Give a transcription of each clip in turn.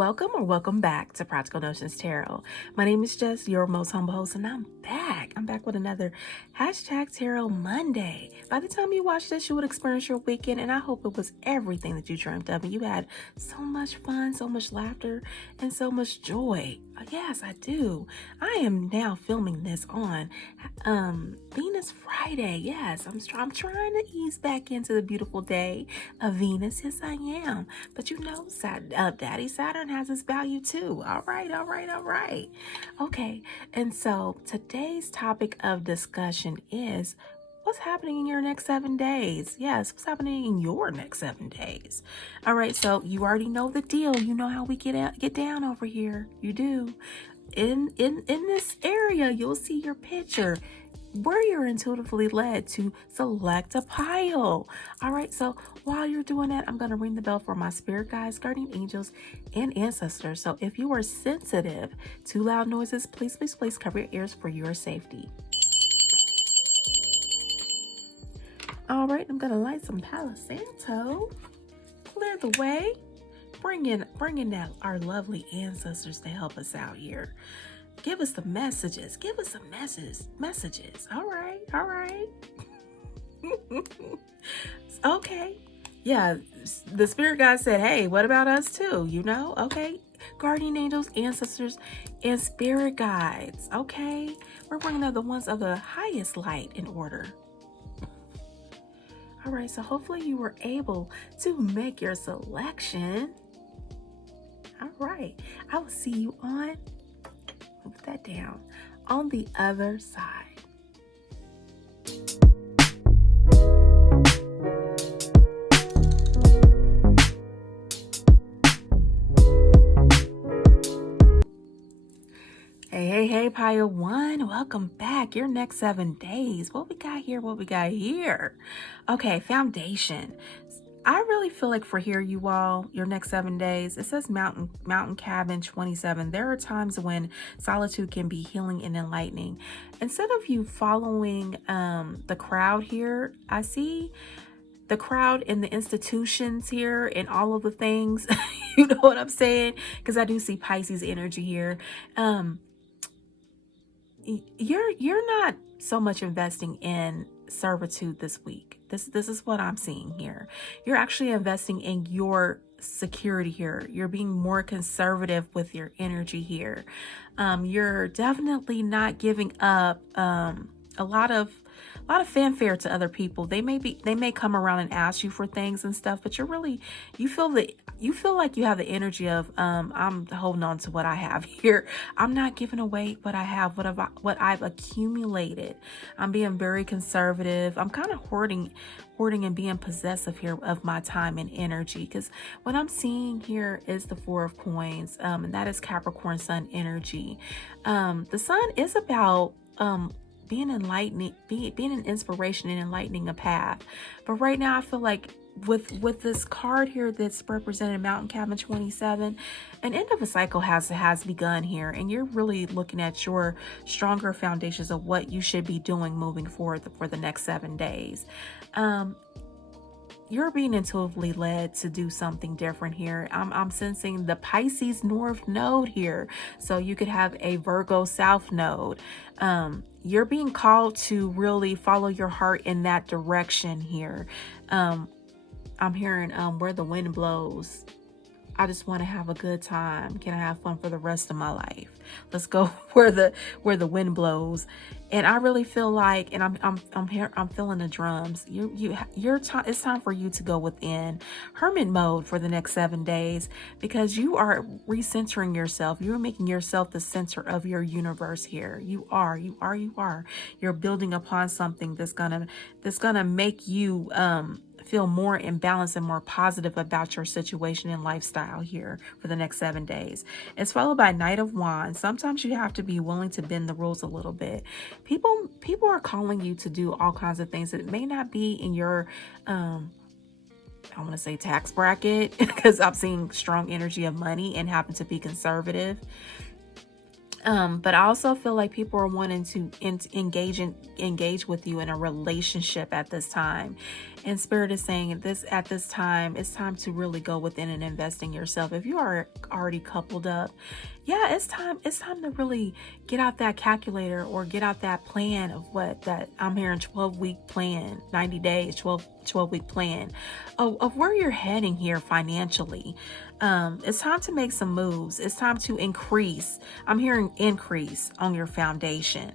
Welcome or welcome back to Practical Notions Tarot. My name is Jess, your most humble host, and I'm back. I'm back with another #Tarot Monday. By the time you watch this, you would experience your weekend, and I hope it was everything that you dreamt of, and you had so much fun, so much laughter, and so much joy. Yes, I do. I am now filming this on Venus Friday. Yes, I'm trying to ease back into the beautiful day of Venus. Yes, I am. But you know, Daddy Saturn has its value too. All right. Okay, and so today's topic of discussion is what's happening in your next 7 days. Yes, what's happening in your next 7 days. All right, so you already know the deal. You know how we get down over here. You do. In this area, you'll see your picture where you're intuitively led to select a pile. All right, so while you're doing that, I'm going to ring the bell for my spirit guides, guardian angels, and ancestors. So if you are sensitive to loud noises, please cover your ears for your safety. All right, I'm going to light some Palo Santo, clear the way, bring in that our lovely ancestors to help us out here. Give us the messages. Give us some messages. All right. Okay. Yeah, the spirit guide said, hey, what about us too? You know? Okay. Guardian angels, ancestors, and spirit guides. Okay. We're bringing up the ones of the highest light in order. All right. So hopefully you were able to make your selection. All right. I will see you on... Move that down on the other side. Hey, Pile 1, welcome back. Your next 7 days. What we got here? Okay, foundation. I really feel like for here, you all, your next 7 days, it says mountain cabin 27. There are times when solitude can be healing and enlightening. Instead of you following the crowd here, I see the crowd and the institutions here and all of the things. You know what I'm saying? Because I do see Pisces energy here. You're not so much investing in servitude this week. This is what I'm seeing here. You're actually investing in your security here. You're being more conservative with your energy here. You're definitely not giving up a lot of fanfare to other people. They may come around and ask you for things and stuff, but you feel like you have the energy of I'm holding on to what I have here. I'm not giving away what I have, what I've accumulated. I'm being very conservative. I'm kind of hoarding and being possessive here of my time and energy, because what I'm seeing here is the 4 of coins, and that is Capricorn Sun energy. The sun is about being enlightening, being an inspiration and enlightening a path. But right now I feel like with this card here that's represented Mountain Cabin 27, an end of a cycle has begun here, and you're really looking at your stronger foundations of what you should be doing moving forward for the next 7 days. You're being intuitively led to do something different here. I'm sensing the Pisces North Node here. So you could have a Virgo South Node. You're being called to really follow your heart in that direction here. I'm hearing where the wind blows. I just want to have a good time. Can I have fun for the rest of my life? Let's go where the wind blows. And I really feel like, and I'm here, I'm feeling the drums. It's time for you to go within hermit mode for the next 7 days, because you are recentering yourself. You're making yourself the center of your universe here. You are. You're building upon something that's gonna make you feel more in balance and more positive about your situation and lifestyle here for the next 7 days. It's followed by Knight of Wands. Sometimes you have to be willing to bend the rules a little bit. People are calling you to do all kinds of things that may not be in your I want to say tax bracket, because I'm seeing strong energy of money and happen to be conservative. But I also feel like people are wanting to engage with you in a relationship at this time. And Spirit is saying at this time, it's time to really go within and invest in yourself. If you are already coupled up, yeah, it's time to really get out that calculator or get out that plan of what that I'm hearing 12-week plan, 90 days, 12-week plan of where you're heading here financially. It's time to make some moves. It's time to increase. I'm hearing increase on your foundation.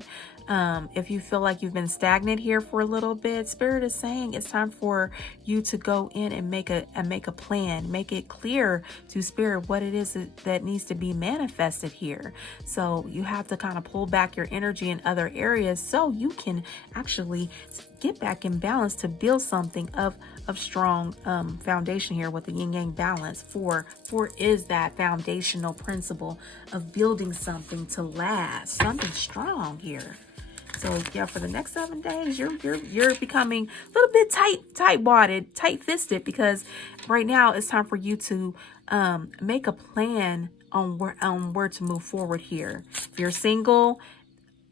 If you feel like you've been stagnant here for a little bit, Spirit is saying it's time for you to go in and make a plan, make it clear to Spirit what it is that needs to be manifested here. So you have to kind of pull back your energy in other areas so you can actually get back in balance to build something of strong foundation here with the yin yang balance. Four is that foundational principle of building something to last, something strong here. So yeah, for the next 7 days, you're becoming a little bit tight-wadded, tight-fisted, because right now it's time for you to make a plan on where to move forward here. If you're single,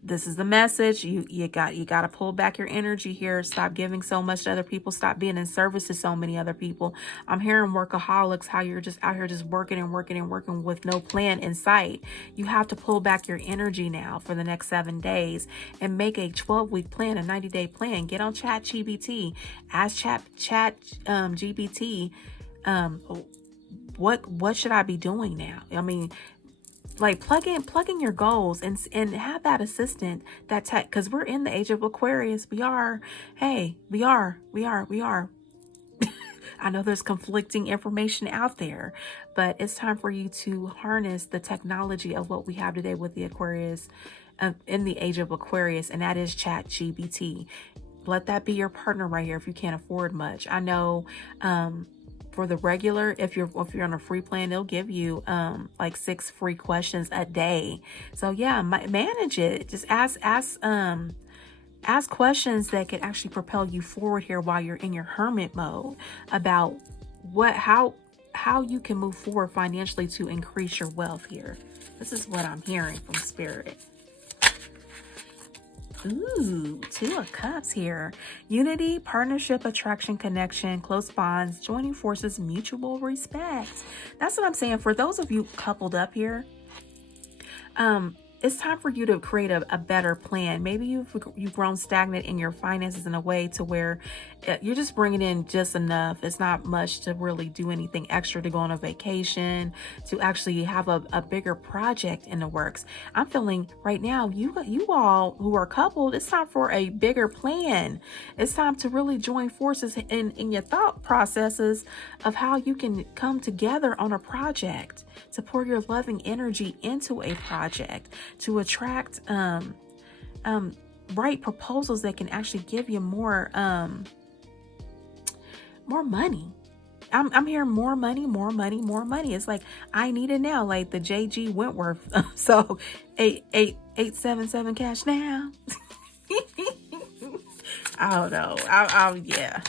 this is the message. You got to pull back your energy here. Stop giving so much to other people. Stop being in service to so many other people. I'm hearing workaholics, how you're just out here just working and working and working with no plan in sight. You have to pull back your energy now for the next 7 days and make a 12-week plan, a 90-day plan. Get on ChatGPT. Ask GPT, what should I be doing now? I mean, like plug in your goals and have that assistant, that tech, because we're in the age of Aquarius. We are. I know there's conflicting information out there, but it's time for you to harness the technology of what we have today with the Aquarius, in the age of Aquarius, and that is ChatGPT. Let that be your partner right here if you can't afford much. I know, for the regular, if you're on a free plan, they'll give you like 6 free questions a day. So yeah, manage it. Just ask questions that could actually propel you forward here while you're in your hermit mode about how you can move forward financially to increase your wealth here. This is what I'm hearing from Spirit. Ooh, 2 of Cups here. Unity, partnership, attraction, connection, close bonds, joining forces, mutual respect. That's what I'm saying. For those of you coupled up here, it's time for you to create a better plan. Maybe you've grown stagnant in your finances in a way to where you're just bringing in just enough. It's not much to really do anything extra, to go on a vacation, to actually have a bigger project in the works. I'm feeling right now, you all who are coupled, it's time for a bigger plan. It's time to really join forces in your thought processes of how you can come together on a project, to pour your loving energy into a project, to attract right proposals that can actually give you more money. I'm hearing more money. It's like, I need it now, like the J.G. Wentworth. So 8877 cash now. I don't know. Yeah.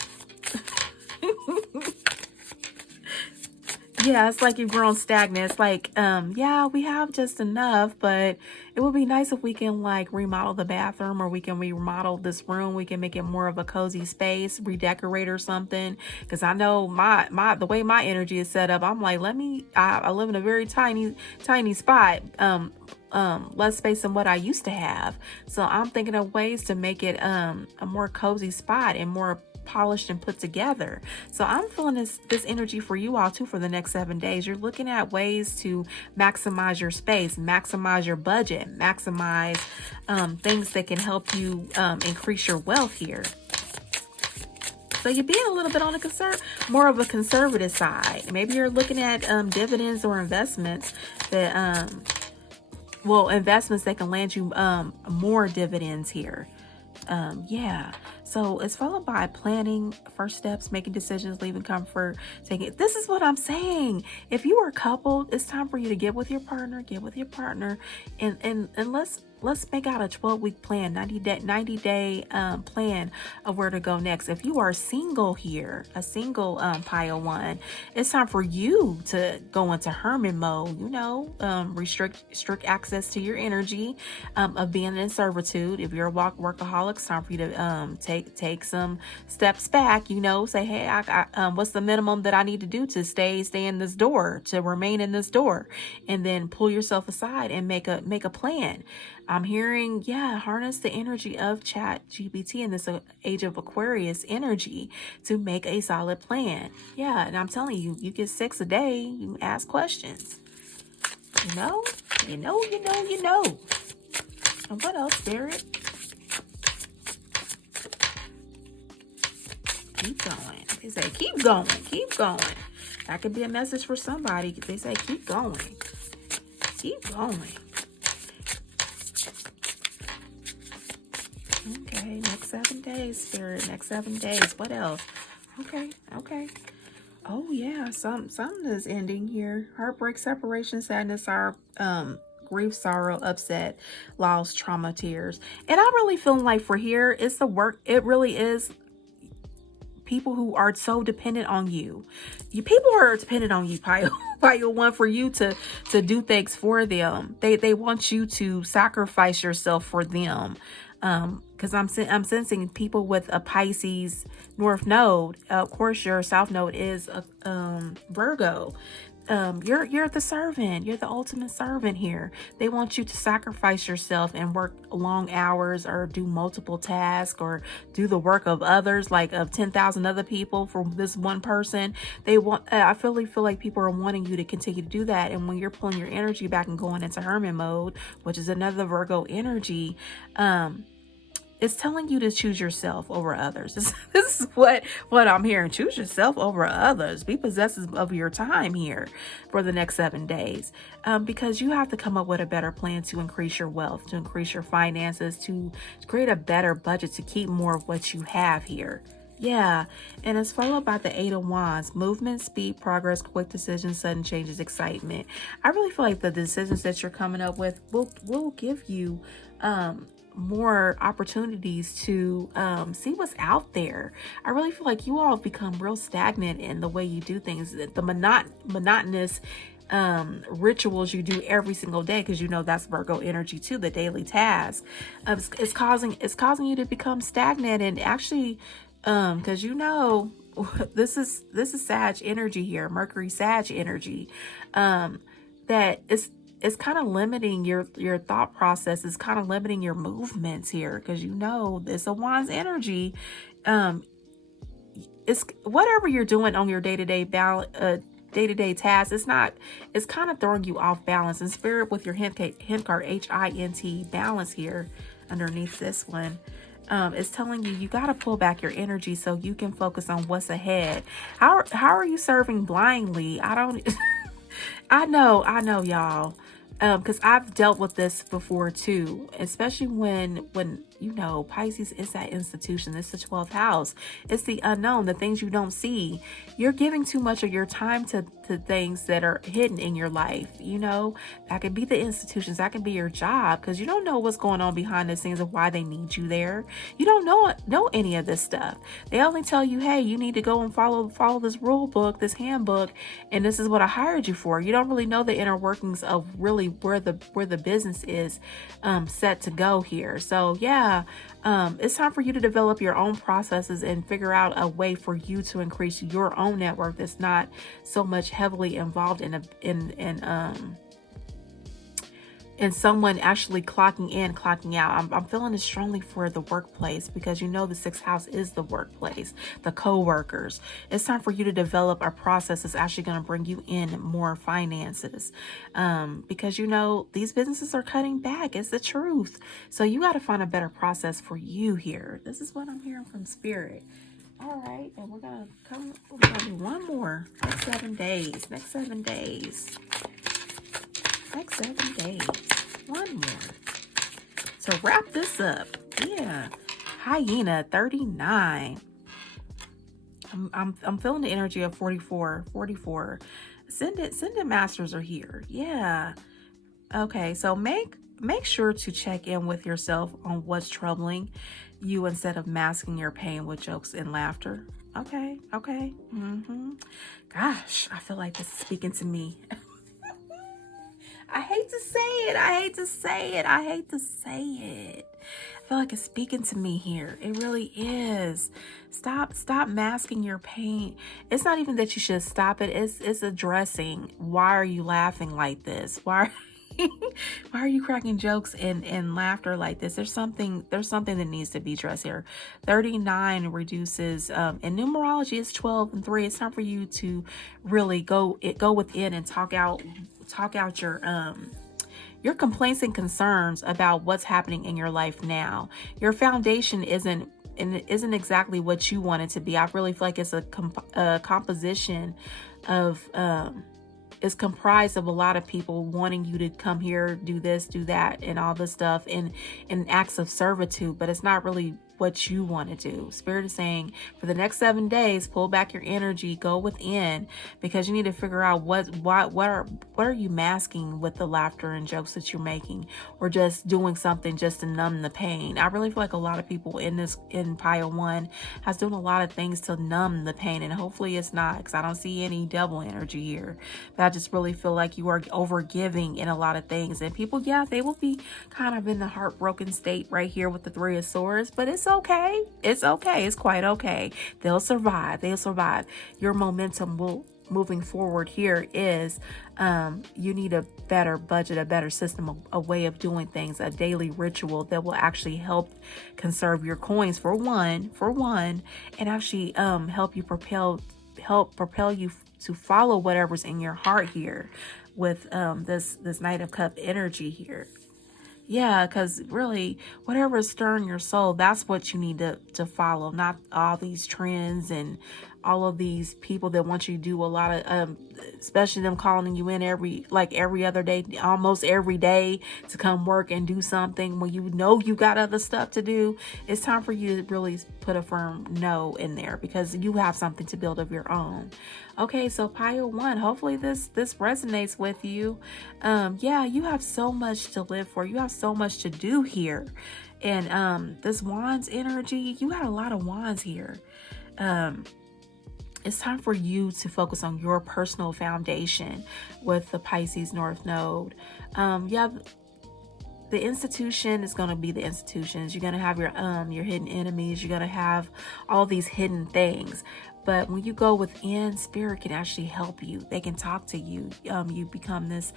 Yeah, it's like you've grown stagnant. It's like, yeah, we have just enough, but it would be nice if we can like remodel the bathroom, or we can remodel this room. We can make it more of a cozy space, redecorate or something. Because I know the way my energy is set up, I'm like, I live in a very tiny spot, less space than what I used to have. So I'm thinking of ways to make it a more cozy spot and more polished and put together. So I'm feeling this energy for you all too for the next 7 days. You're looking at ways to maximize your space, maximize your budget, maximize things that can help you increase your wealth here. So you're being a little bit on the more of a conservative side. Maybe you're looking at dividends or investments that investments that can land you more dividends here. Yeah. So it's followed by planning, first steps, making decisions, leaving comfort, taking it. This is what I'm saying. If you are coupled, it's time for you to get with your partner, and let's make out a 12-week plan, 90-day plan of where to go next. If you are single here, a single pile one, it's time for you to go into hermit mode, restrict access to your energy of being in servitude. If you're a workaholic, it's time for you to take some steps back, say, hey, what's the minimum that I need to do to stay in this door, to remain in this door, and then pull yourself aside and make a plan. I'm hearing, harness the energy of ChatGPT in this age of Aquarius energy to make a solid plan. Yeah, and I'm telling you, you get 6 a day, you ask questions. You know. And what else, Spirit? Keep going. They say, keep going. That could be a message for somebody. They say, keep going. Keep going. Okay, next 7 days, Spirit. Next 7 days. What else? Okay. Oh yeah, something is ending here. Heartbreak, separation, sadness, sorrow, grief, sorrow, upset, loss, trauma, tears. And I'm really feeling like for here, it's the work. It really is people who are so dependent on you. People are dependent on you, pile one, for you to do things for them. They want you to sacrifice yourself for them. Because I'm sensing people with a Pisces North Node. Of course, your South Node is a Virgo. You're the servant. You're the ultimate servant here. They want you to sacrifice yourself and work long hours, or do multiple tasks, or do the work of others, like of 10,000 other people for this one person. They want. I feel like people are wanting you to continue to do that. And when you're pulling your energy back and going into hermit mode, which is another Virgo energy, it's telling you to choose yourself over others. This is what I'm hearing. Choose yourself over others. Be possessive of your time here for the next 7 days. Because you have to come up with a better plan to increase your wealth, to increase your finances, to create a better budget, to keep more of what you have here. Yeah, and it's followed by the 8 of Wands. Movement, speed, progress, quick decisions, sudden changes, excitement. I really feel like the decisions that you're coming up with will give you more opportunities to see what's out there. I really feel like you all have become real stagnant in the way you do things. The monotonous rituals you do every single day, because that's Virgo energy too. The daily task it's causing you to become stagnant, and actually because this is Sag energy here, Mercury Sag energy, that it's kind of limiting your thought process. It's kind of limiting your movements here, because it's a Wands energy. It's whatever you're doing on your day-to-day tasks. It's kind of throwing you off balance. And Spirit, with your hint card, HINT, balance here underneath this one, it's telling you got to pull back your energy so you can focus on what's ahead. How are you serving blindly? I know, y'all. Because I've dealt with this before too, especially when Pisces is that institution. It's the 12th house. It's the unknown, the things you don't see. You're giving too much of your time to things that are hidden in your life. That could be the institutions, that could be your job, because you don't know what's going on behind the scenes of why they need you there. You don't know any of this stuff. They only tell you, hey, you need to go and follow this rule book, this handbook, and this is what I hired you for. You don't really know the inner workings of really where the business is set to go here. So it's time for you to develop your own processes and figure out a way for you to increase your own network that's not so much heavily involved in someone actually clocking in, clocking out. I'm feeling it strongly for the workplace, because the 6th house is the workplace, the co-workers. It's time for you to develop a process that's actually going to bring you in more finances, because these businesses are cutting back. It's the truth. So you got to find a better process for you here. This is what I'm hearing from Spirit. All right, and we're gonna do one more. Next 7 days. One more to wrap this up. Yeah, Hyena 39. I'm feeling the energy of 44. Ascendant masters are here. Yeah. Okay, so make make sure to check in with yourself on what's troubling you instead of masking your pain with jokes and laughter. Okay. Gosh, I feel like this is speaking to me. I hate to say it. I feel like it's speaking to me here. It really is. Stop masking your pain. It's not even that you should stop it. It's addressing, why are you laughing like this? Why are you cracking jokes and laughter like this? There's something that needs to be addressed here. 39 reduces, in numerology it's 12 and 3. It's time for you to really go within and talk out your complaints and concerns about what's happening in your life now. Your foundation isn't exactly what you want it to be. I really feel like it's a composition of is comprised of a lot of people wanting you to come here, do this, do that, and all this stuff in acts of servitude, but it's not really what you want to do. Spirit is saying for the next 7 days, pull back your energy, go within, because you need to figure out what are you masking with the laughter and jokes that you're making, or just doing something just to numb the pain. I really feel like a lot of people in pile 1 has done a lot of things to numb the pain, and hopefully it's not, because I don't see any devil energy here. But I just really feel like you are over giving in a lot of things, and people, yeah, they will be kind of in the heartbroken state right here with the 3 of Swords, but it's okay. It's quite okay. They'll survive. Your momentum will moving forward here is you need a better budget, a better system, a way of doing things, a daily ritual that will actually help conserve your coins for one, and actually help propel you to follow whatever's in your heart here with this Knight of Cup energy here. Yeah, because really, whatever is stirring your soul, that's what you need to follow, not all these trends and all of these people that want you to do a lot of, especially them calling you in every other day, almost every day, to come work and do something when you know you got other stuff to do. It's time for you to really put a firm no in there, because you have something to build of your own. Okay, so pile 1, hopefully this resonates with you. Yeah, you have so much to live for. You have so much to do here. And this Wands energy, you got a lot of Wands here. It's time for you to focus on your personal foundation with the Pisces North Node. Yeah, the institution is going to be the institutions. You're going to have your hidden enemies. You're going to have all these hidden things. But when you go within, Spirit can actually help you. They can talk to you. You become this,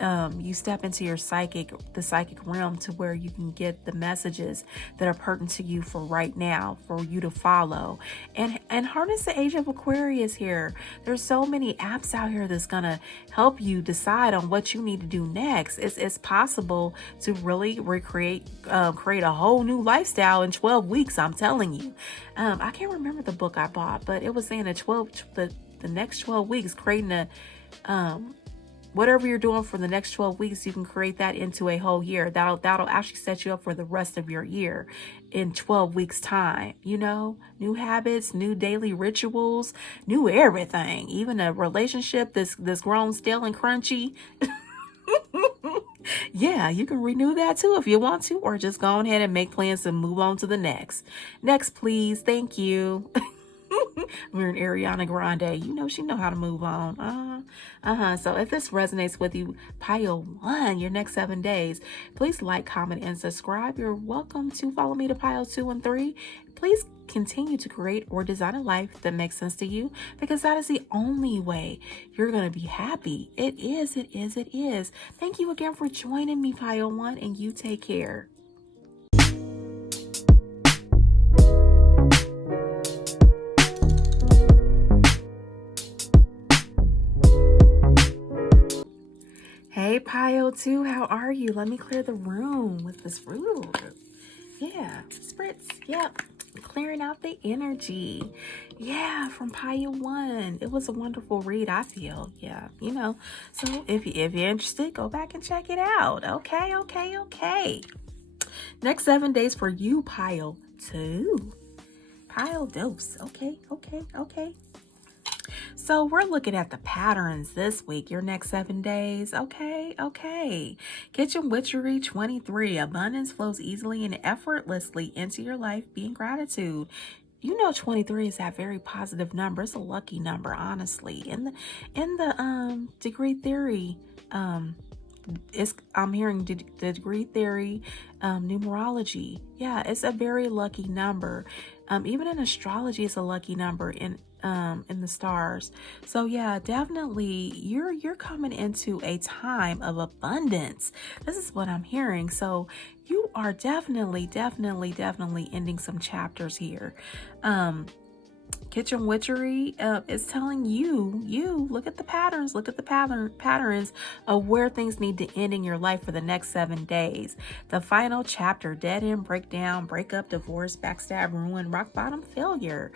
you step into the psychic realm, to where you can get the messages that are pertinent to you for right now, for you to follow. And harness the Age of Aquarius here. There's so many apps out here that's going to help you decide on what you need to do next. It's possible to really create a whole new lifestyle in 12 weeks, I'm telling you. I can't remember the book I bought, but it was saying the next 12 weeks, creating whatever you're doing for the next 12 weeks, you can create that into a whole year. That'll actually set you up for the rest of your year in 12 weeks time. You know, new habits, new daily rituals, new everything, even a relationship that's grown stale and crunchy. Yeah, you can renew that too if you want to, or just go ahead and make plans to move on to the next. Next, please. Thank you. We're in Ariana Grande. You know, she know how to move on. So if this resonates with you, pile 1, your next 7 days, please like, comment, and subscribe. You're welcome to follow me to pile 2 and 3. Please continue to create or design a life that makes sense to you, because that is the only way you're going to be happy. It is. Thank you again for joining me, pile 1, and you take care. Hey, pile 2, how are you? Let me clear the room with this room. Yeah, spritz. Yep. Clearing out the energy. Yeah, from pile 1. It was a wonderful read, I feel. Yeah, you know. So if you're interested, go back and check it out. Okay. Next 7 days for you, pile 2. Pile dose. Okay. So we're looking at the patterns this week, your next 7 days. Okay. Kitchen Witchery 23. Abundance flows easily and effortlessly into your life, being gratitude. 23 is that very positive number. It's a lucky number, honestly. In the degree theory, I'm hearing the degree theory, numerology. Yeah, it's a very lucky number. Even in astrology, it's a lucky number in the stars. So yeah, definitely you're coming into a time of abundance. This is what I'm hearing. So you are definitely ending some chapters here. Kitchen Witchery is telling you look at the patterns, patterns of where things need to end in your life for the next 7 days. The final chapter: dead end, breakdown, breakup, divorce, backstab, ruin, rock bottom, failure.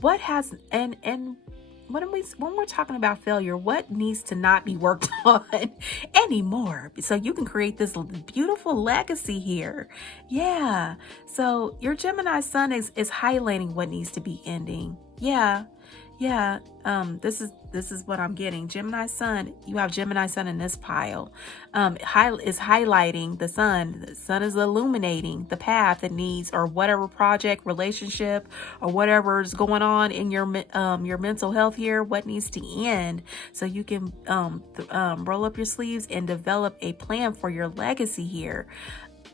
What has and when we're talking about failure, what needs to not be worked on anymore, so you can create this beautiful legacy here? Yeah. So your Gemini sun is highlighting what needs to be ending. Yeah. This is what I'm getting. Gemini sun, you have Gemini sun in this pile. Is highlighting the sun. The sun is illuminating the path it needs, or whatever project, relationship, or whatever is going on in your mental health here, what needs to end, so you can roll up your sleeves and develop a plan for your legacy here.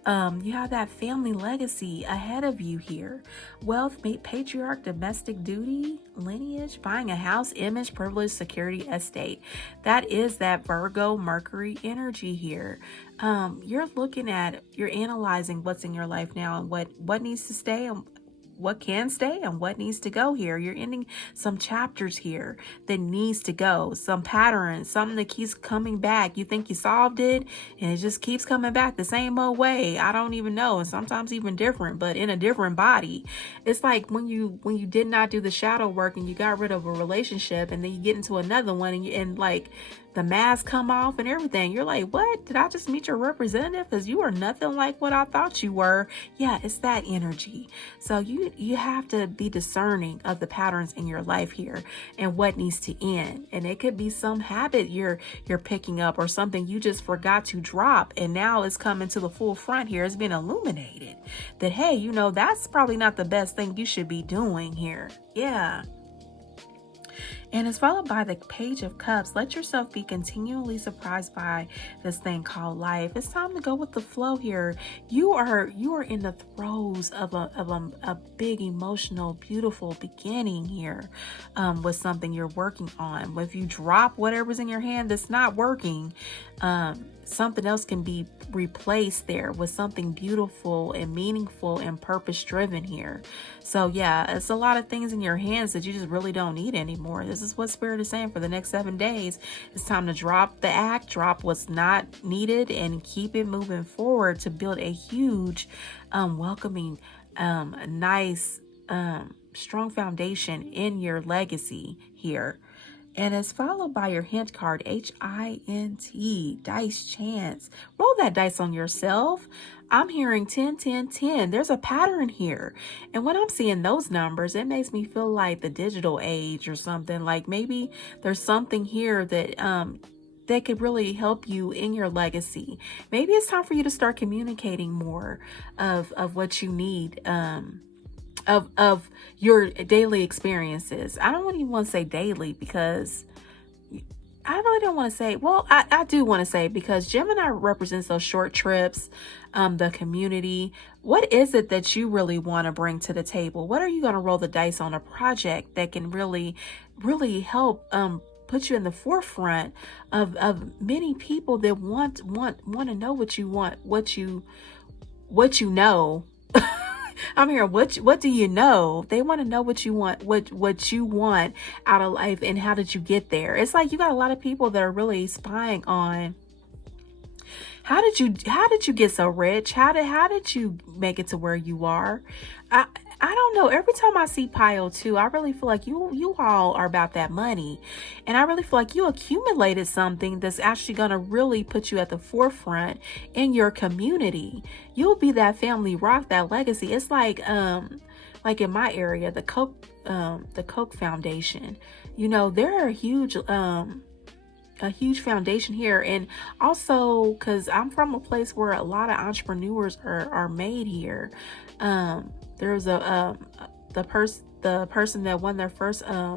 You have that family legacy ahead of you here. Wealth, patriarch, domestic duty, lineage, buying a house, image, privilege, security, estate. That is that Virgo Mercury energy here. You're analyzing what's in your life now, and what needs to stay, and what can stay, and what needs to go here. You're ending some chapters here that needs to go, some patterns, something that keeps coming back. You think you solved it and it just keeps coming back the same old way. I don't even know, and sometimes even different, but in a different body. It's like when you did not do the shadow work and you got rid of a relationship, and then you get into another one, and like the mask come off and everything. You're like, what? Did I just meet your representative? Because you are nothing like what I thought you were. Yeah, it's that energy. So you have to be discerning of the patterns in your life here and what needs to end. And it could be some habit you're picking up, or something you just forgot to drop, and now it's coming to the full front here. It's been illuminated that, hey, that's probably not the best thing you should be doing here. Yeah. And it's followed by the Page of Cups. Let yourself be continually surprised by this thing called life. It's time to go with the flow here. You are in the throes of a big, emotional, beautiful beginning here, with something you're working on. If you drop whatever's in your hand that's not working, something else can be replaced there with something beautiful and meaningful and purpose driven here. So yeah, it's a lot of things in your hands that you just really don't need anymore. This is what Spirit is saying for the next 7 days. It's time to drop the act, drop what's not needed, and keep it moving forward to build a huge, welcoming, nice, strong foundation in your legacy here. And it's followed by your hint card, HINT, dice chance. Roll that dice on yourself. I'm hearing 10, 10, 10. There's a pattern here. And when I'm seeing those numbers, it makes me feel like the digital age or something. Like maybe there's something here that could really help you in your legacy. Maybe it's time for you to start communicating more of what you need, of your daily experiences. I don't even want to say daily, because I really don't want to say, well, I do want to say, because Gemini represents those short trips, the community. What is it that you really want to bring to the table? What are you going to roll the dice on? A project that can really help put you in the forefront of many people that want to know what you want, what you know. I'm here. What do you know? They want to know what you want, what you want out of life, and how did you get there? It's like you got a lot of people that are really spying on how did you get so rich? How did you make it to where you are? I don't know. Every time I see Pile 2, I really feel like you all are about that money. And I really feel like you accumulated something that's actually going to really put you at the forefront in your community. You'll be that family rock, that legacy. It's like in my area, the the Koch Foundation. You know, they're a huge foundation here. And also, because I'm from a place where a lot of entrepreneurs are made here. There's the person that won their first I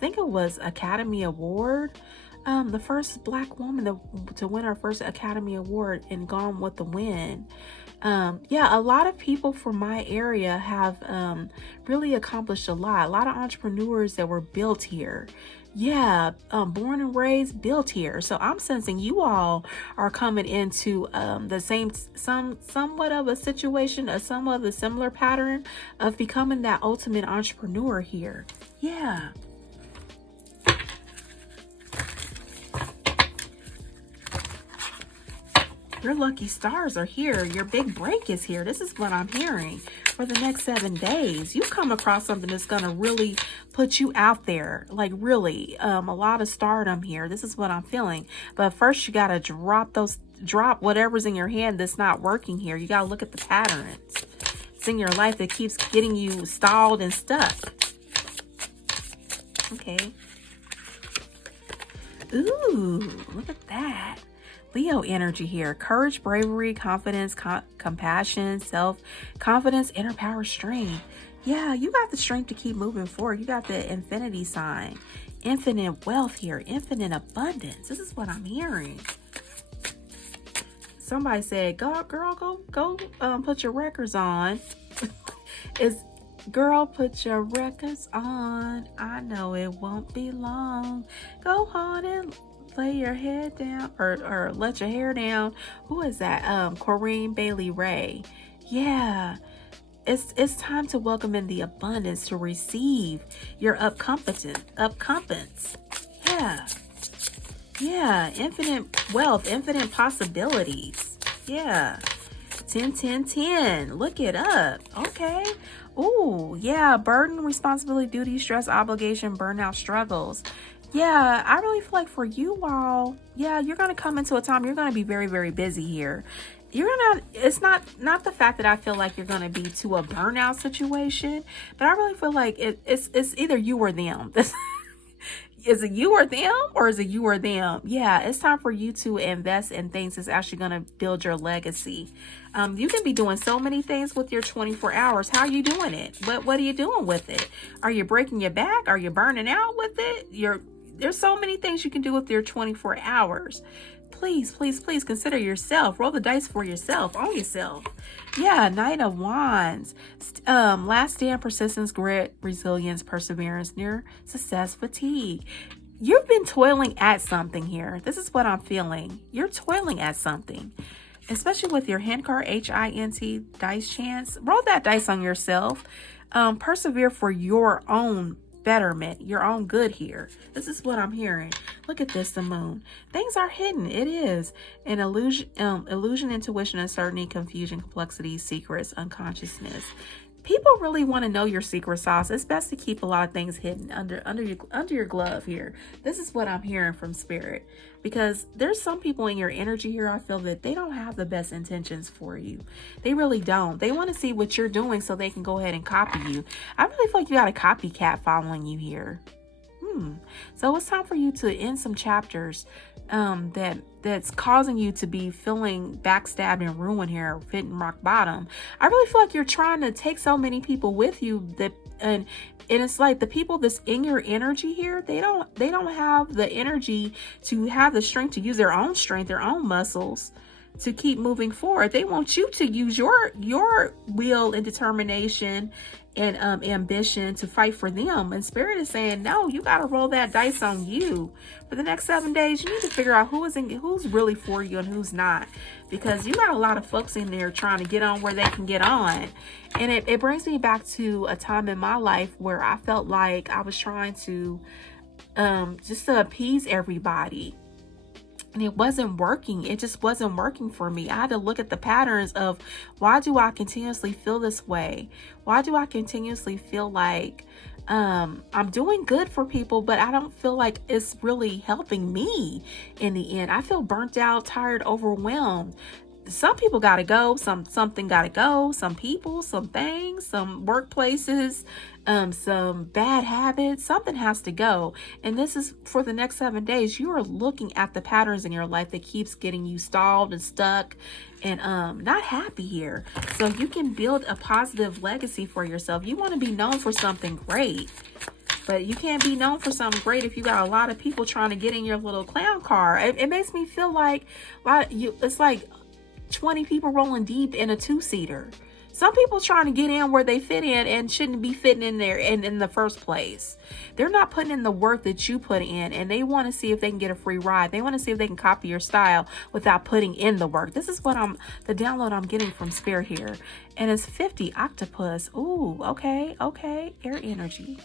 think it was Academy Award, the first Black woman to win her first Academy Award in Gone with the Wind. Yeah, a lot of people from my area have really accomplished a lot of entrepreneurs that were built here. Yeah, born and raised, built here. So I'm sensing you all are coming into the same, somewhat of a situation, somewhat of a similar pattern of becoming that ultimate entrepreneur here. Yeah. Your lucky stars are here. Your big break is here. This is what I'm hearing for the next 7 days. You come across something that's going to really put you out there. Like really, a lot of stardom here. This is what I'm feeling. But first you got to drop whatever's in your hand that's not working here. You got to look at the patterns. It's in your life that keeps getting you stalled and stuck. Okay. Ooh, look at that. Leo energy here. Courage, bravery, confidence, compassion, self-confidence, inner power, strength. Yeah, you got the strength to keep moving forward. You got the infinity sign. Infinite wealth here. Infinite abundance. This is what I'm hearing. Somebody said, go put your records on. Girl, put your records on. I know it won't be long. Go on and lay your head down or let your hair down. Who is that? Corrine Bailey Ray. Yeah. It's time to welcome in the abundance to receive your upcompetence. Yeah. Yeah. Infinite wealth, infinite possibilities. Yeah. 10, 10, 10. Look it up. Okay. Ooh, yeah. Burden, responsibility, duty, stress, obligation, burnout, struggles. Yeah, I really feel like for you all, yeah, you're going to come into a time you're going to be very, very busy here. It's not the fact that I feel like you're going to be to a burnout situation, but I really feel like it's either you or them. Is it you or them, or is it you or them? Yeah, it's time for you to invest in things that's actually going to build your legacy. You can be doing so many things with your 24 hours. How are you doing it? What are you doing with it? Are you breaking your back? Are you burning out with it? There's so many things you can do with your 24 hours. Please, please, please consider yourself. Roll the dice for yourself, on yourself. Yeah, Knight of Wands. Last stand, persistence, grit, resilience, perseverance, near success, fatigue. You've been toiling at something here. This is what I'm feeling. You're toiling at something. Especially with your hint card, HINT, dice chance. Roll that dice on yourself. Persevere for your own betterment, your own good here. This is what I'm hearing. Look at this, the moon. Things are hidden. It is an illusion, intuition, uncertainty, confusion, complexity, secrets, unconsciousness. People really want to know your secret sauce. It's best to keep a lot of things hidden under your glove here. This is what I'm hearing from spirit, because there's some people in your energy here. I feel that they don't have the best intentions for you. They really don't. They want to see what you're doing so they can go ahead and copy you. I really feel like you got a copycat following you here. So it's time for you to end some chapters that's causing you to be feeling backstabbed and ruined here, hitting rock bottom. I really feel like you're trying to take so many people with you and it's like the people that's in your energy here, they don't have the energy to have the strength to use their own strength, their own muscles to keep moving forward. They want you to use your will and determination and ambition to fight for them. And spirit is saying, no, you got to roll that dice on you. For the next 7 days, you need to figure out who's really for you and who's not, because you got a lot of folks in there trying to get on where they can get on. And it brings me back to a time in my life where I felt like I was trying to just to appease everybody. And it wasn't working. It just wasn't working for me. I had to look at the patterns of, why do I continuously feel this way? Why do I continuously feel like I'm doing good for people, but I don't feel like it's really helping me in the end? I feel burnt out, tired, overwhelmed. Some people got to go. Something got to go. Some people, some things, some workplaces, some bad habits. Something has to go. And this is for the next 7 days. You are looking at the patterns in your life that keeps getting you stalled and stuck and not happy here. So you can build a positive legacy for yourself. You want to be known for something great. But you can't be known for something great if you got a lot of people trying to get in your little clown car. It makes me feel like it's like 20 people rolling deep in a two-seater. Some people trying to get in where they fit in and shouldn't be fitting in there in the first place. They're not putting in the work that you put in, and they want to see if they can get a free ride. They want to see if they can copy your style without putting in the work. This is what the download I'm getting from Spirit here. And it's 50 octopus. Ooh, okay. Air energy.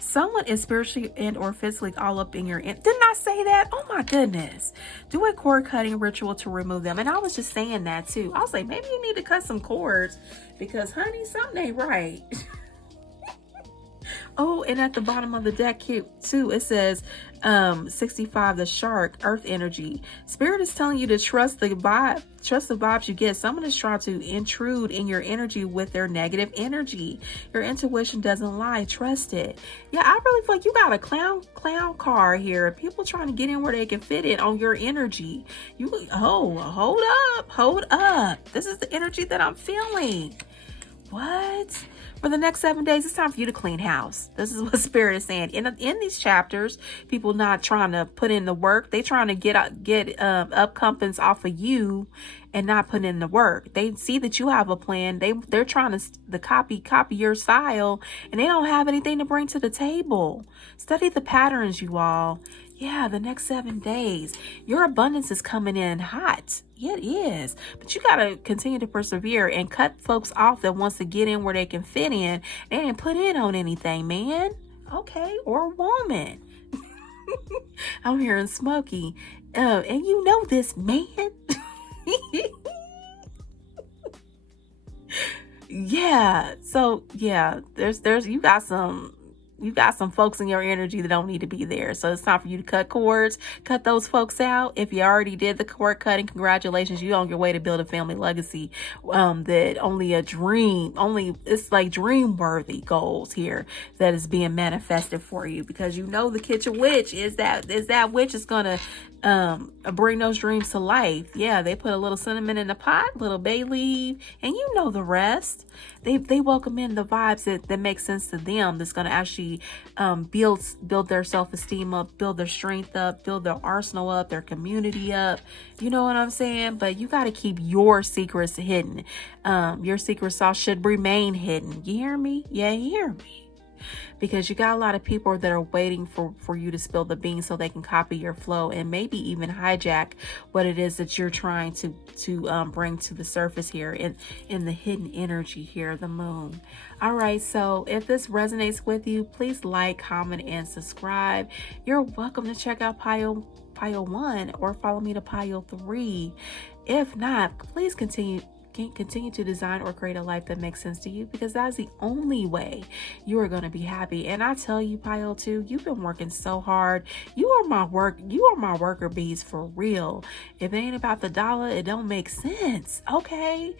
Someone is spiritually and or physically all up in your didn't I say that? Oh my goodness. Do a cord cutting ritual to remove them. And I was just saying that too. I was like, maybe you need to cut some cords because honey, something ain't right. Oh, and at the bottom of the deck too, it says 65, the shark, earth energy. Spirit is telling you to trust the vibes you get. Someone is trying to intrude in your energy with their negative energy. Your intuition doesn't lie. Trust it. Yeah, I really feel like you got a clown car here. People trying to get in where they can fit in on your energy. Hold up. This is the energy that I'm feeling. What? For the next 7 days, it's time for you to clean house. This is what Spirit is saying. In these chapters, people not trying to put in the work. They trying to get upcomings off of you and not put in the work. They see that you have a plan. They're trying to copy your style, and they don't have anything to bring to the table. Study the patterns, you all. Yeah, the next 7 days, your abundance is coming in hot. Yeah, it is. But you got to continue to persevere and cut folks off that wants to get in where they can fit in. They didn't put in on anything, man. Okay, or woman. I'm hearing Smokey. And you know this, man. Yeah. So, yeah, there's you got some folks in your energy that don't need to be there. So it's time for you to cut cords, cut those folks out. If you already did the cord cutting, congratulations. You're on your way to build a family legacy that it's like dream worthy goals here that is being manifested for you, because you know the kitchen witch is that witch is going to bring those dreams to life. Yeah, they put a little cinnamon in the pot, little bay leaf, and you know the rest. They welcome in the vibes that make sense to them, that's going to actually build their self-esteem up, build their strength up, build their arsenal up, their community up. You know what I'm saying? But you got to keep your secrets hidden. Your secret sauce should remain hidden. You hear me? Yeah, you hear me? Because you got a lot of people that are waiting for you to spill the beans so they can copy your flow and maybe even hijack what it is that you're trying to bring to the surface here in the hidden energy here, the moon. All right, so if this resonates with you, please like, comment, and subscribe. You're welcome to check out Pile 1 or follow me to Pile 3. If not, please continue to design or create a life that makes sense to you, because that's the only way you are going to be happy. And I tell you, Pile 2, you've been working so hard. You are my worker bees for real. If it ain't about the dollar, it don't make sense. Okay.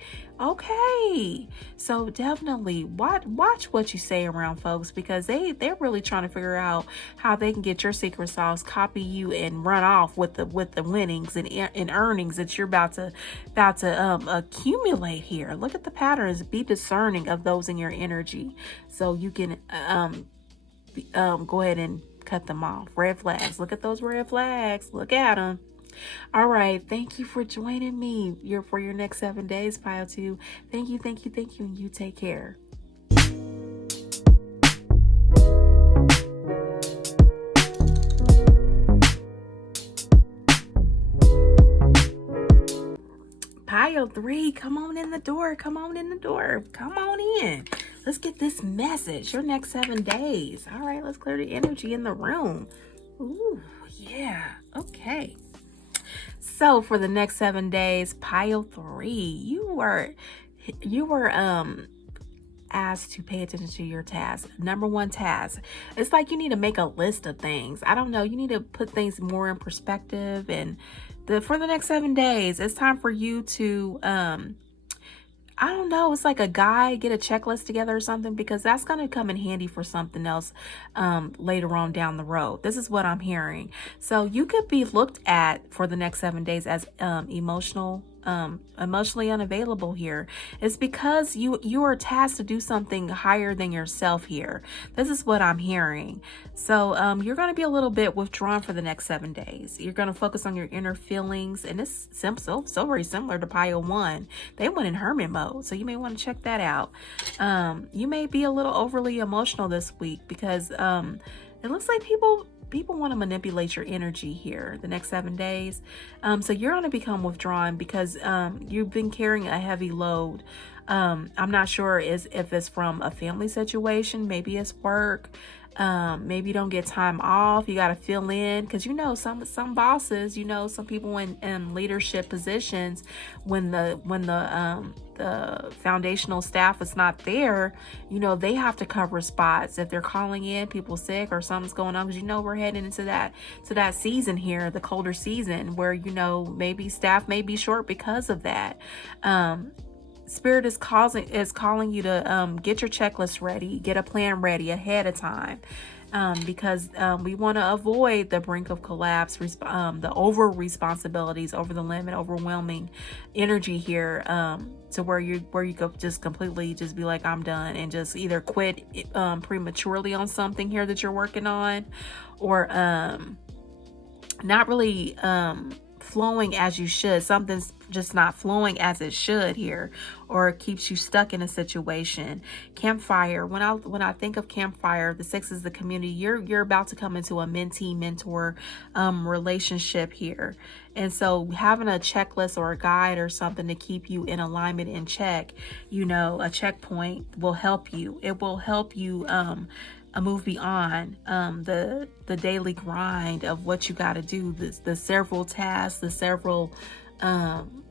So definitely watch what you say around folks, because they're really trying to figure out how they can get your secret sauce, copy you, and run off with the winnings and earnings that you're about to accumulate here. Look at the patterns. Be discerning of those in your energy, so you can go ahead and cut them off. Red flags. Look at those red flags. Look at them. All right. Thank you for joining me for your next 7 days, Pile 2. Thank you. And you take care. Pile 3, come on in the door. Come on in. Let's get this message. Your next 7 days. All right. Let's clear the energy in the room. Ooh, yeah. Okay. So for the next 7 days, Pile 3, you were asked to pay attention to your task. Number 1 task. It's like you need to make a list of things. I don't know. You need to put things more in perspective. And for the next 7 days, it's time for you to I don't know, it's like a guide, get a checklist together or something, because that's going to come in handy for something else later on down the road. This is what I'm hearing. So you could be looked at for the next 7 days as emotionally unavailable here. It's because you are tasked to do something higher than yourself here. This is what I'm hearing. So you're going to be a little bit withdrawn for the next 7 days. You're going to focus on your inner feelings, and it's so very similar to pile 1. They went in hermit mode, so you may want to check that out. You may be a little overly emotional this week because it looks like people want to manipulate your energy here the next 7 days. So you're going to become withdrawn because you've been carrying a heavy load. I'm not sure if it's from a family situation, maybe it's work. Maybe you don't get time off. You got to fill in because some bosses, some people in leadership positions, when the foundational staff is not there, they have to cover spots if they're calling in people sick or something's going on, because we're heading into that season here, the colder season, where maybe staff may be short because of that. Spirit is calling you to get your checklist ready, get a plan ready ahead of time, because we want to avoid the brink of collapse, the over responsibilities, over the limit, overwhelming energy here, to where you could just completely just be like, I'm done, and just either quit prematurely on something here that you're working on, or not really flowing as you should. Something's just not flowing as it should here, or it keeps you stuck in a situation. Campfire, when I think of campfire, the 6 is the community. You're about to come into a mentee mentor relationship here, and so having a checklist or a guide or something to keep you in alignment and check, a checkpoint will help you. It will help you move beyond the daily grind of what you got to do, the several tasks, the several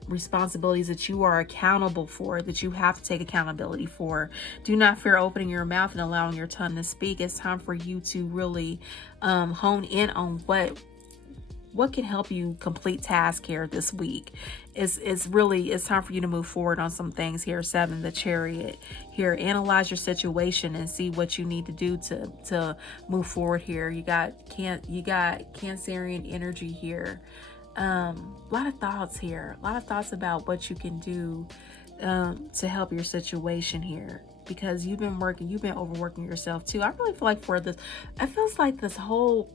responsibilities that you are accountable for, that you have to take accountability for. Do not fear opening your mouth and allowing your tongue to speak. It's time for you to really hone in on what can help you complete task here this week. It's time for you to move forward on some things here. 7, the Chariot here. Analyze your situation and see what you need to do to move forward here. You got Cancerian energy here. A lot of thoughts here. A lot of thoughts about what you can do to help your situation here, because you've been overworking yourself too. I really feel like it feels like the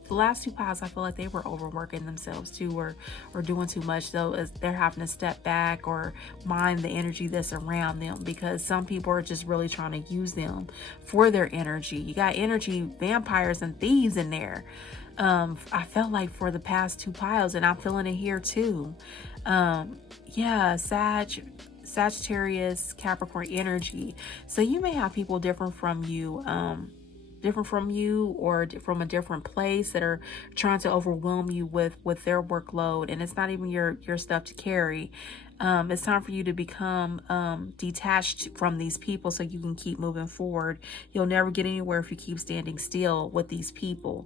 last 2 piles, I feel like they were overworking themselves too, or doing too much, though, as they're having to step back or mind the energy that's around them, because some people are just really trying to use them for their energy. You got energy vampires and thieves in there. I felt like for the past 2 piles, and I'm feeling it here too. Sagittarius, Capricorn energy. So you may have people different from you, or from a different place, that are trying to overwhelm you with their workload, and it's not even your stuff to carry. It's time for you to become detached from these people so you can keep moving forward. You'll never get anywhere if you keep standing still with these people.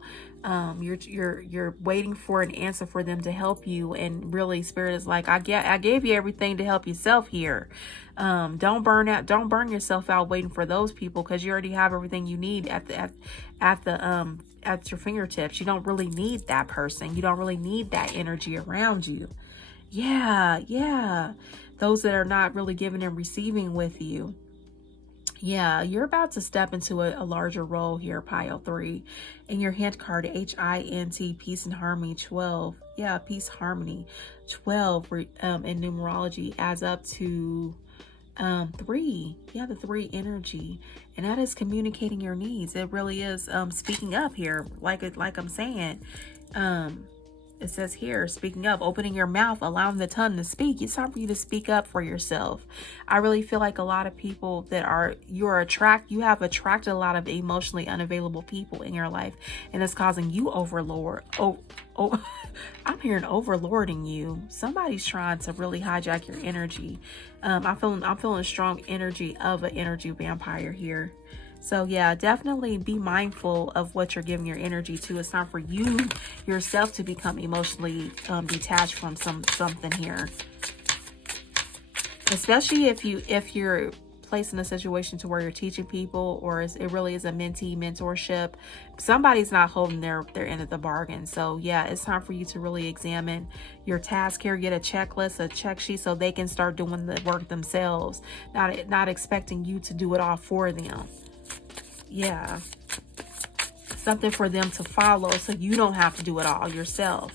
You're waiting for an answer for them to help you, and really Spirit is like, I gave you everything to help yourself here. Don't burn yourself out waiting for those people, because you already have everything you need at your fingertips. You don't really need that person. You don't really need that energy around you. Yeah. Those that are not really giving and receiving with you. Yeah, you're about to step into a larger role here, pile 3. And your hint card, HINT, peace and harmony, 12. Yeah, peace, harmony, 12 in numerology adds up to 3. Yeah, the 3 energy, and that is communicating your needs. It really is speaking up here, like I'm saying. It says here, speaking up, opening your mouth, allowing the tongue to speak. It's time for you to speak up for yourself. I really feel like a lot of people you have attracted a lot of emotionally unavailable people in your life, and it's causing you overlord. I'm hearing overlording you. Somebody's trying to really hijack your energy. I'm feeling strong energy of an energy vampire here. So yeah, definitely be mindful of what you're giving your energy to. It's time for you yourself to become emotionally detached from something here. especially if you're placed in a situation to where you're teaching people, or it really is a mentee mentorship. Somebody's not holding their end of the bargain. So yeah, it's time for you to really examine your task here. Get a checklist, a check sheet, so they can start doing the work themselves, not expecting you to do it all for them. Yeah, something for them to follow, so you don't have to do it all yourself.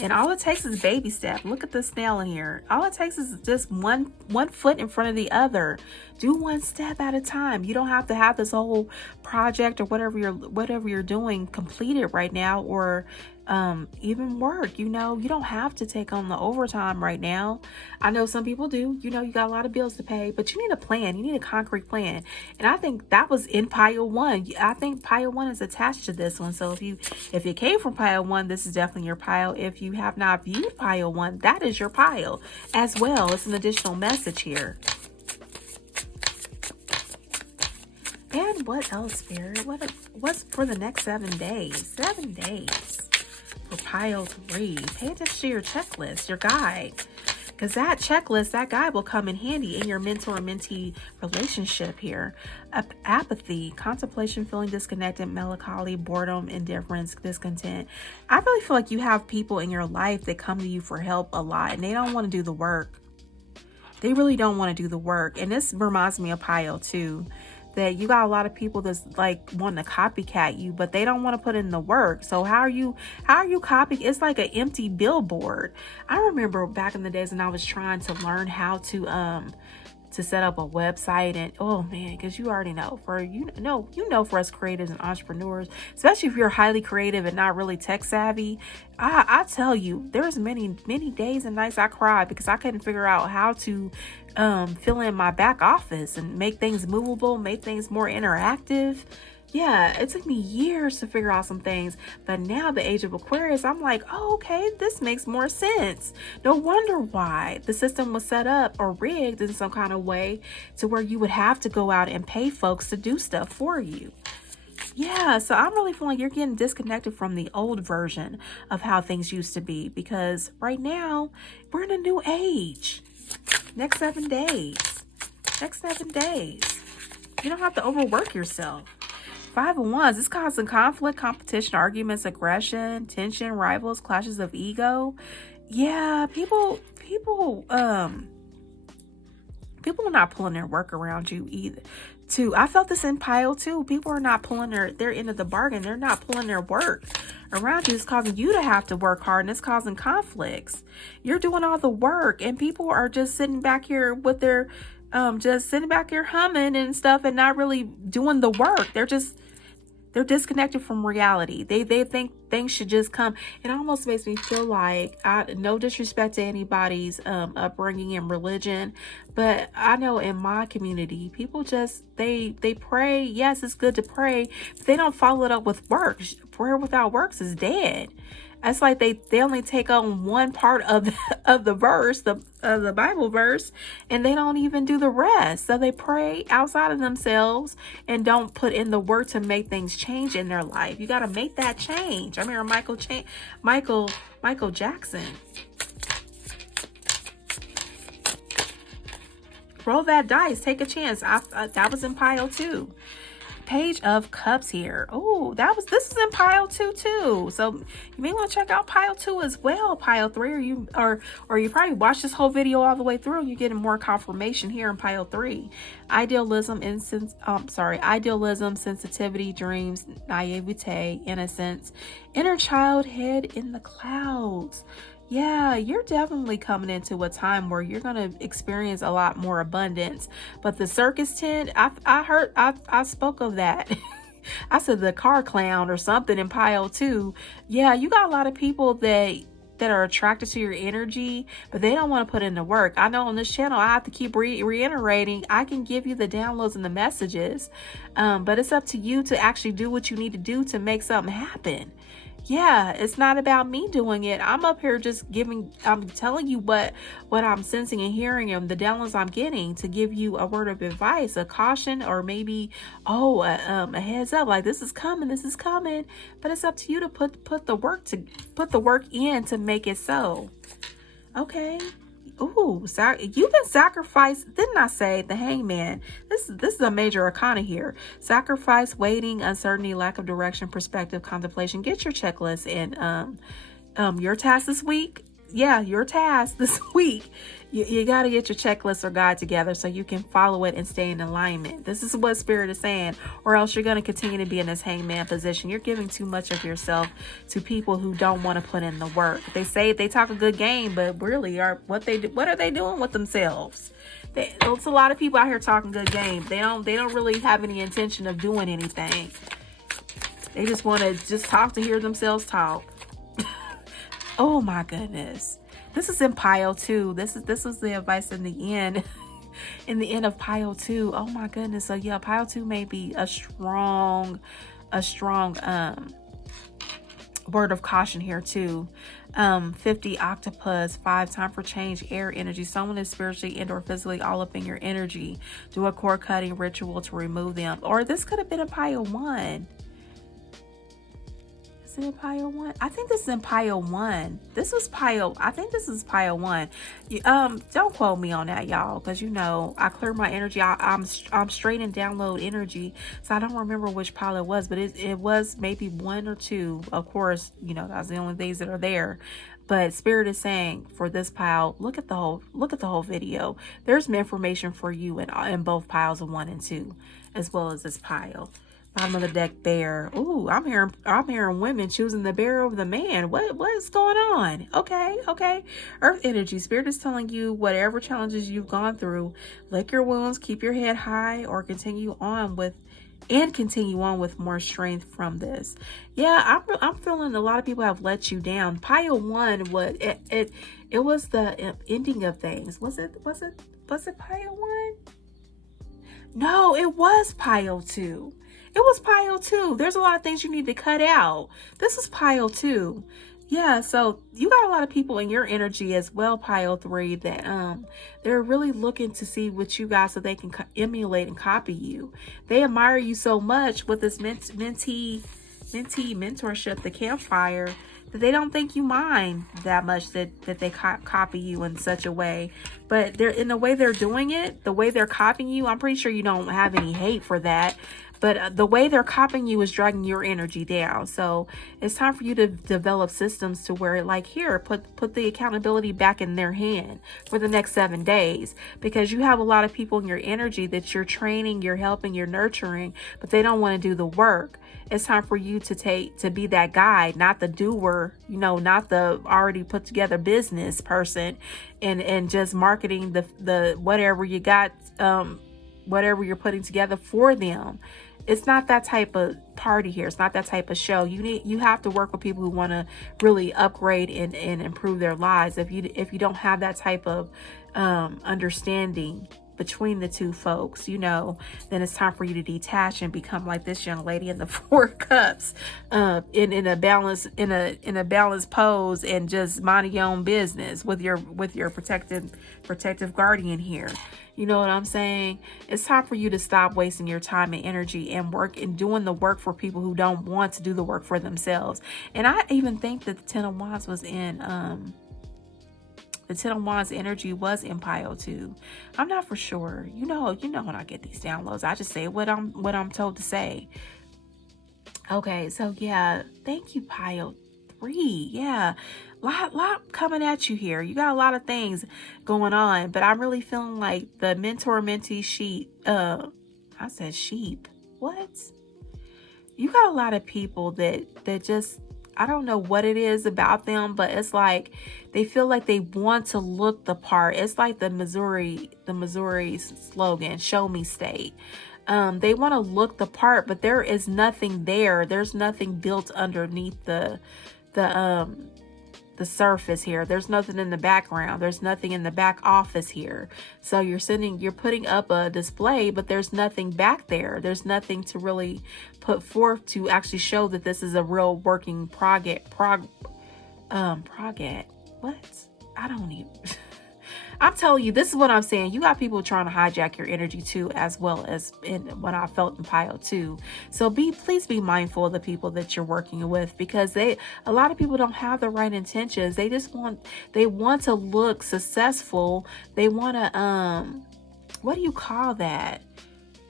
And all it takes is a baby step. Look at the snail in here. All it takes is just one foot in front of the other. Do one step at a time. You don't have to have this whole project or whatever you're doing completed right now, or even work. You don't have to take on the overtime right now. I know some people do. You got a lot of bills to pay, but you need a plan. You need a concrete plan. And I think that was in pile 1. I think pile 1 is attached to this one. So if you came from pile 1, this is definitely your pile. If you have not viewed pile 1, that is your pile as well. It's an additional message here. And what else, Spirit? What's for the next 7 days? 7 days. For pile 3, pay attention to your checklist, your guide, because that checklist, that guide will come in handy in your mentor-mentee relationship here. Apathy, contemplation, feeling disconnected, melancholy, boredom, indifference, discontent. I really feel like you have people in your life that come to you for help a lot, and they don't want to do the work. They really don't want to do the work. And this reminds me of pile 2. That you got a lot of people that's like wanting to copycat you, but they don't want to put in the work. So how are you copying? It's like an empty billboard. I remember back in the days when I was trying to learn how to set up a website, and oh man, because you already know, for us creatives and entrepreneurs, especially if you're highly creative and not really tech savvy, I tell you, there's many days and nights I cried because I couldn't figure out how to fill in my back office and make things movable, make things more interactive. Yeah, it took me years to figure out some things, but now the age of Aquarius, I'm like, oh, okay, this makes more sense. No wonder why the system was set up or rigged in some kind of way to where you would have to go out and pay folks to do stuff for you. Yeah, so I'm really feeling like you're getting disconnected from the old version of how things used to be, because right now we're in a new age. Next 7 days. You don't have to overwork yourself. 5 of Wands, it's causing conflict, competition, arguments, aggression, tension, rivals, clashes of ego. Yeah, people are not pulling their work around you either. Too, I felt this in pile 2. People are not pulling their end of the bargain. They're not pulling their work around you. It's causing you to have to work hard, and it's causing conflicts. You're doing all the work, and people are just sitting back here with their humming and stuff, and not really doing the work. They're disconnected from reality. They think things should just come. It almost makes me feel like, no disrespect to anybody's upbringing and religion, but I know in my community, people just, they pray. Yes, it's good to pray, but they don't follow it up with works. Prayer without works is dead. It's like they only take on one part of the verse, the Bible verse, and they don't even do the rest. So they pray outside of themselves and don't put in the work to make things change in their life. You got to make that change. I remember Michael Jackson. Roll that dice. Take a chance. That was in pile 2. Page of Cups here. Oh, this is in pile 2 too. So you may want to check out pile 2 as well. Pile 3, or you probably watch this whole video all the way through and you're getting more confirmation here in pile 3. Idealism, sensitivity, dreams, naivete, innocence, inner child, head in the clouds. Yeah, you're definitely coming into a time where you're going to experience a lot more abundance. But the circus tent, I spoke of that. I said the car clown or something in pile 2. Yeah, you got a lot of people that are attracted to your energy, but they don't want to put in the work. I know on this channel, I have to keep reiterating, I can give you the downloads and the messages, but it's up to you to actually do what you need to do to make something happen. Yeah, it's not about me doing it. I'm up here just I'm telling you what I'm sensing and hearing, and the downloads I'm getting to give you a word of advice, a caution, or maybe, a heads up, like this is coming. But it's up to you to put the work in to make it so. Okay. Ooh, you've been sacrificed. Didn't I say the hangman? This is a major arcana here. Sacrifice, waiting, uncertainty, lack of direction, perspective, contemplation. Get your checklist and your task this week. Yeah, your task this week. You got to get your checklist or guide together so you can follow it and stay in alignment. This is what Spirit is saying, or else you're going to continue to be in this hangman position. You're giving too much of yourself to people who don't want to put in the work. They say they talk a good game, but really what are they doing with themselves? There's a lot of people out here talking good game. They don't really have any intention of doing anything. They just want to just talk to hear themselves talk. Oh my goodness. This is in pile 2. This is the advice in the end. In the end of pile 2. Oh my goodness. So yeah, pile 2 may be a strong word of caution here too. 50 octopus, 5 time for change, air energy. Someone is spiritually and or physically all up in your energy. Do a cord cutting ritual to remove them. Or this could have been a pile 1. Is it in pile 1? I think this is in pile 1. I think this is pile 1. Don't quote me on that, y'all, because I clear my energy. I'm straight in download energy, so I don't remember which pile it was, but it was maybe 1 or 2. Of course, that's the only things that are there. But Spirit is saying for this pile, look at the whole video. There's some information for you in both piles of 1 and 2, as well as this pile. Bottom of the deck, bear. Ooh, I'm hearing women choosing the bear over the man. What's going on? Okay. Earth energy. Spirit is telling you whatever challenges you've gone through, lick your wounds, keep your head high, or continue on with more strength from this. Yeah, I'm feeling a lot of people have let you down. Pile 1 was it was the ending of things. Was it pile 1? No, it was pile 2. It was pile 2. There's a lot of things you need to cut out. This is pile 2. Yeah, so you got a lot of people in your energy as well, pile 3, that they're really looking to see what you got so they can emulate and copy you. They admire you so much with this mentee mentorship, the campfire, that they don't think you mind that much that they copy you in such a way. But they're in the way they're doing it, the way they're copying you, I'm pretty sure you don't have any hate for that. But the way they're copying you is dragging your energy down. So it's time for you to develop systems to where, like, here, put the accountability back in their hand for the next 7 days, because you have a lot of people in your energy that you're training, you're helping, you're nurturing, but they don't want to do the work. It's time for you to be that guide, not the doer, not the already put together business person and just marketing the whatever you got, whatever you're putting together for them. It's not that type of party here. It's not that type of show. You have to work with people who want to really upgrade and improve their lives. If you don't have that type of understanding between the two folks, then it's time for you to detach and become like this young lady in the 4 cups, in a balanced pose, and just minding your own business with your protective guardian here. You know what I'm saying? It's time for you to stop wasting your time and energy and work and doing the work for people who don't want to do the work for themselves. And I even think that the 10 of Wands was in the 10 of Wands energy was in pile 2. I'm not for sure. You know when I get these downloads, I just say what I'm told to say. Okay, so yeah, thank you, pile 3. Yeah, lot coming at you here. You got a lot of things going on, but I'm really feeling like the mentor-mentee sheep. I said sheep. What? You got a lot of people that just, I don't know what it is about them, but it's like they feel like they want to look the part. It's like the Missouri slogan, "Show me state." They want to look the part, but there is nothing there. There's nothing built underneath the surface here. There's nothing in the background. There's nothing in the back office here. So you're putting up a display, but there's nothing back there. There's nothing to really put forth to actually show that this is a real working project. What? I don't even I'm telling you, this is what I'm saying. You got people trying to hijack your energy too, as well as in what I felt in Pile too. So please be mindful of the people that you're working with, because a lot of people don't have the right intentions. They want to look successful. They want to, what do you call that?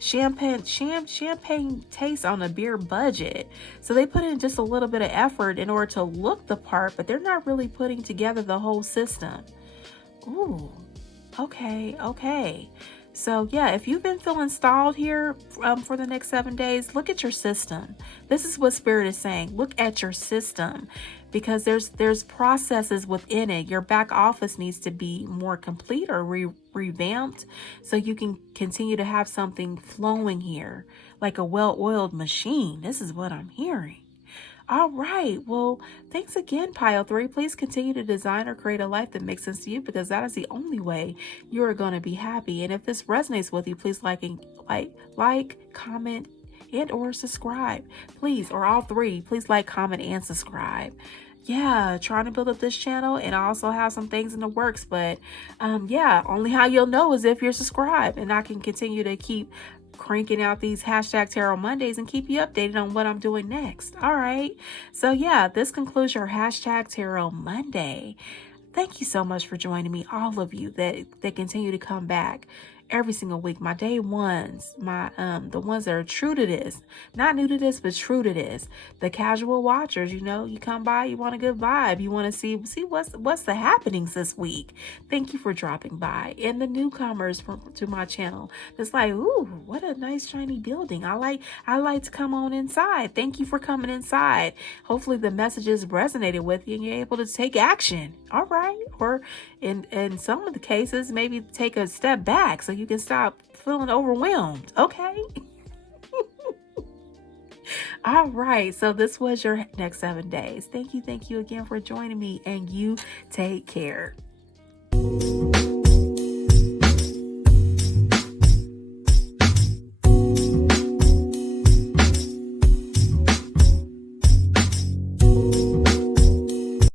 Champagne taste on a beer budget. So they put in just a little bit of effort in order to look the part, but they're not really putting together the whole system. Ooh, okay. So yeah, if you've been feeling stalled here for the next 7 days, look at your system. This is what Spirit is saying. Look at your system, because there's processes within it. Your back office needs to be more complete or revamped, so you can continue to have something flowing here, like a well-oiled machine. This is what I'm hearing. All right. Well, thanks again, Pile 3. Please continue to design or create a life that makes sense to you, because that is the only way you are going to be happy. And if this resonates with you, please like, comment, and or subscribe. Please, or all three. Please like, comment, and subscribe. Yeah, trying to build up this channel, and I also have some things in the works, but yeah, only how you'll know is if you're subscribed, and I can continue to keep cranking out these #Tarot Mondays and keep you updated on what I'm doing next. All right. So yeah, this concludes your #Tarot Monday. Thank you so much for joining me, all of you that continue to come back every single week. My day ones, my the ones that are true to this, not new to this, but true to this. The casual watchers, you know, you come by, you want a good vibe, you want to see what's the happenings this week. Thank you for dropping by. And the newcomers to my channel, it's like, ooh, what a nice shiny building. I like to come on inside. Thank you for coming inside. Hopefully the messages resonated with you and you're able to take action. All right. Or in some of the cases, maybe take a step back so you can stop feeling overwhelmed. Okay. All right. So this was your next 7 days. Thank you again for joining me, and you take care.